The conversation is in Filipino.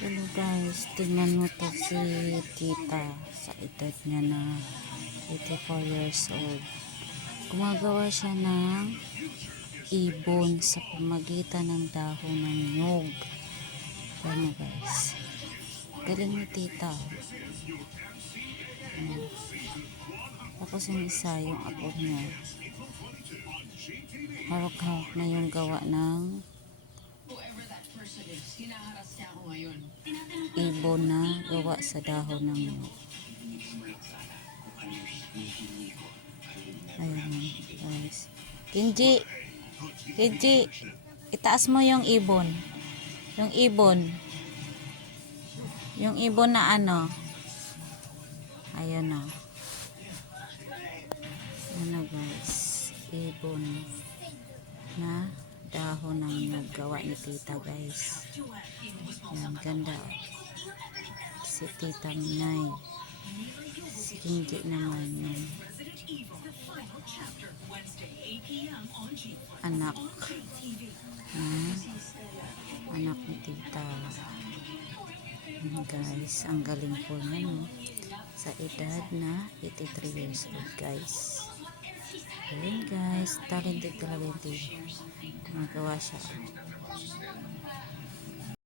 Hello guys, tingnan mo to si tita sa edad niya na 84 years old. Gumagawa siya ng ibon sa pamagitan ng dahon ng nyug. Ano guys, galing ni tita. Tapos yung isa, yung apo niya, hawak-hawak na yung gawa ng ibon na gawa sa dahon ng nyug. Ayan guys. Kenji, itaas mo yung ibon. Yung ibon. Yung ibon na ano. Ayan na. Ayan na guys. Ibon na dahon ng nyug gawa ni tita guys. Ayan, ganda. Si tita Minay. Si Kenji naman yung anak anak ni tita. Guys, ang galing po niya, no? Sa edad na 83 years old guys. Ayun guys, talented talaga yung tita. Magawa siya.